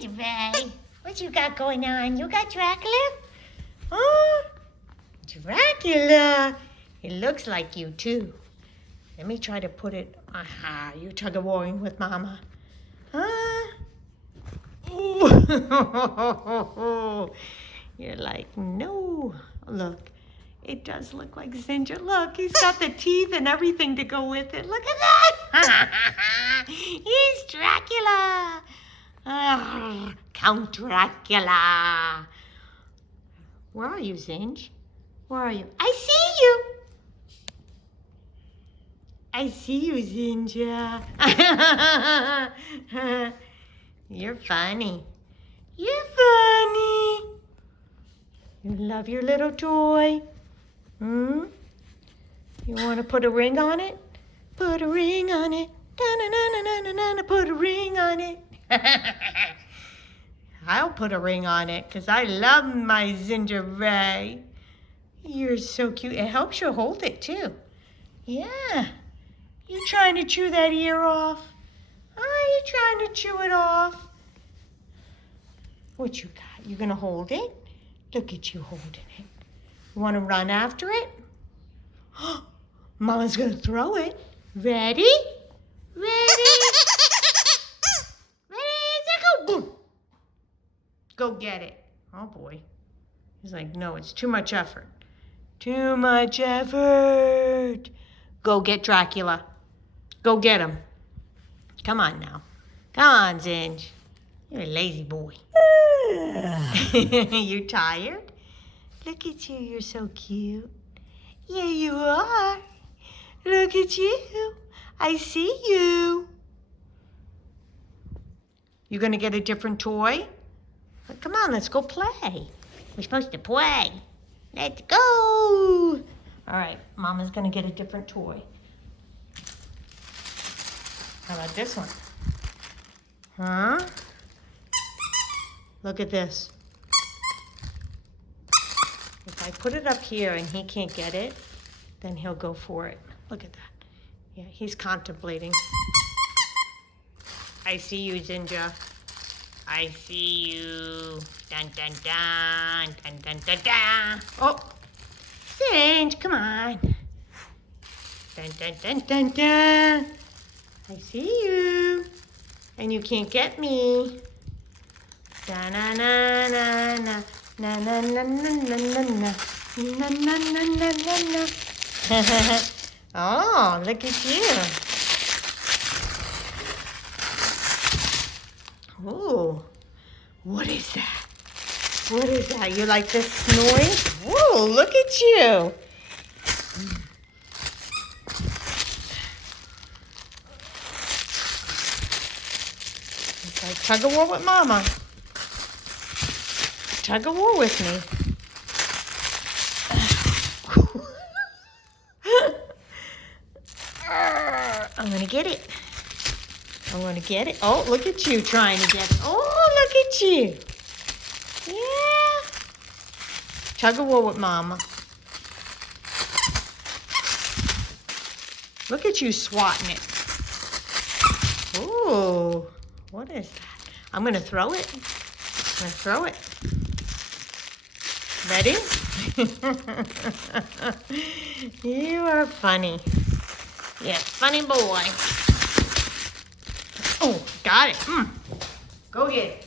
Gingerbread, what you got going on? You got Dracula? Oh, Dracula. It looks like you, too. Let me try to put it. Aha, you tug-of-warring with Mama. Huh? Ooh. You're like, no. Look, it does look like Zinga. Look, he's got the teeth and everything to go with it. Look at that. He's Dracula. Oh, Count Dracula. Where are you, Zinj? Where are you? I see you. I see you, Zinja. You're funny. You're funny. You love your little toy. Hmm? You want to put a ring on it? Put a ring on it. Da-na-na-na-na-na-na. Put a ring on it. I'll put a ring on it because I love my Zingerbread. You're so cute. It helps you hold it too. Yeah. You trying to chew that ear off? Are you trying to chew it off? What you got? You gonna hold it? Look at you holding it. You want to run after it? Mama's gonna throw it. Ready? Ready? Ready? Go! Boom! Go get it. Oh boy. He's like, no, it's too much effort. Too much effort. Go get Dracula. Go get him. Come on now. Come on, Zinj. You're a lazy boy. You tired? Look at you. You're so cute. Yeah, you are. Look at you. I see you. You gonna get a different toy? Come on, let's go play. We're supposed to play. Let's go. All right, Mama's gonna get a different toy. How about this one? Huh? Look at this. If I put it up here and he can't get it, then he'll go for it. Look at that. Yeah, he's contemplating. I see you, Zinja. I see you. Dun, dun, dun. Dun, dun, dun, dun. Oh, Zinj, come on. Dun, dun, dun, dun, dun. I see you. And you can't get me. Da na na na na na na na na na na na na na na na na. Oh, look at you. Oh, what is that? What is that? You like this noise? Whoa, look at you. It's like tug of war with Mama. Tug of war with me. I'm going to get it. I'm going to get it. Oh, look at you trying to get it. Oh, look at you. Yeah. Tug of war with Mama. Look at you swatting it. Ooh, what is that? I'm going to throw it. I'm going to throw it. Ready? You are funny. Yeah, funny boy. Oh, got it. Go get it.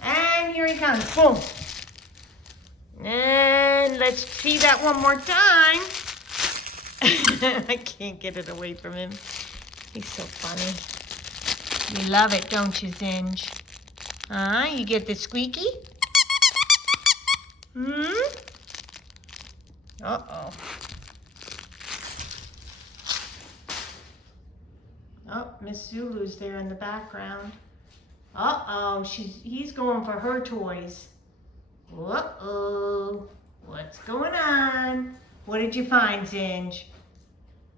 And here he comes. Boom. And let's see that one more time. I can't get it away from him. He's so funny. You love it, don't you, Zinj? You get the squeaky? Uh-oh. Oh, Miss Zulu's there in the background. Uh-oh, he's going for her toys. Uh-oh. What's going on? What did you find, Zinj?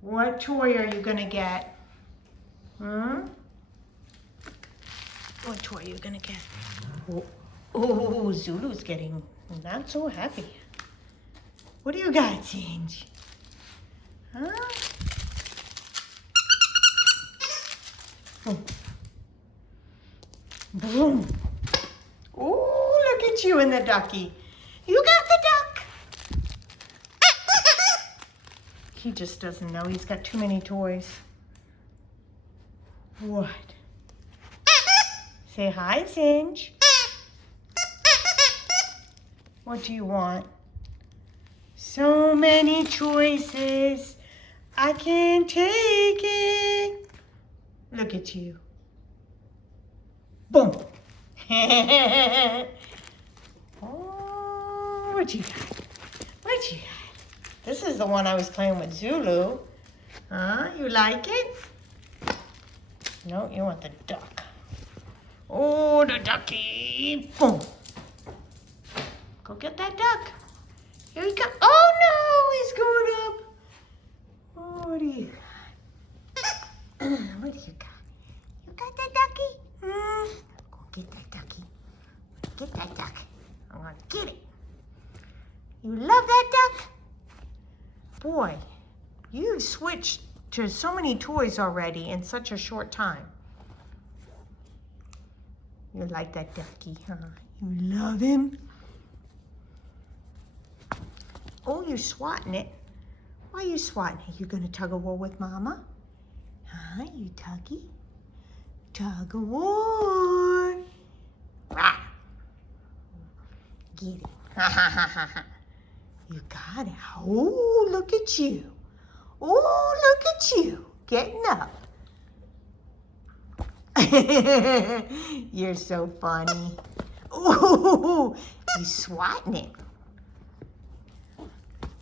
What toy are you gonna get? What toy are you gonna get? Oh, Zulu's getting not so happy. What do you got, Zinj? Huh? Boom. Oh, look at you and the ducky. You got the duck. He just doesn't know. He's got too many toys. What? Say hi, Zinj. What do you want? So many choices. I can't take it. Look at you. Boom. Oh, what you got? What you got? This is the one I was playing with Zulu. Huh? You like it? No, you want the duck. Oh, the ducky. Boom. Go get that duck. Here he comes. Oh, no, he's going up. Oh, what do you got? What do you got? You got that ducky? Go get that ducky. Get that duck. I'm going to get it. You love that duck? Boy, you've switched to so many toys already in such a short time. You like that ducky, huh? You love him? Oh, you're swatting it. Why are you swatting it? You gonna tug a war with Mama? Huh, you tuggy? Tug a war. Rah. Get it. Ha ha ha ha ha. You got it. Oh, look at you. Oh, look at you. Getting up. You're so funny. Ooh, he's swatting it.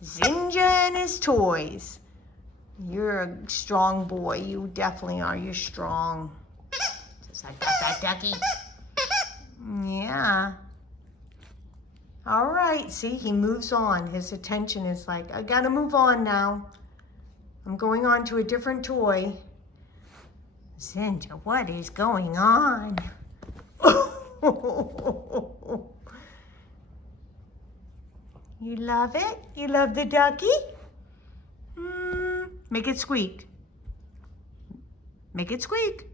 Zinga and his toys. You're a strong boy. You definitely are. You're strong. Just like that ducky. Yeah. All right. See, he moves on. His attention is like, I gotta move on now. I'm going on to a different toy. Zinga, what is going on? You love it? You love the ducky? Make it squeak. Make it squeak.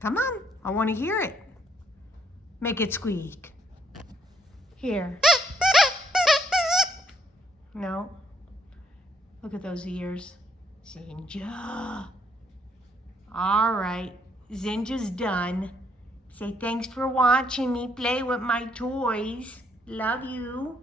Come on, I want to hear it. Make it squeak. Here. No. Look at those ears. Zinga. All right, Zinga's done. Say thanks for watching me play with my toys. Love you.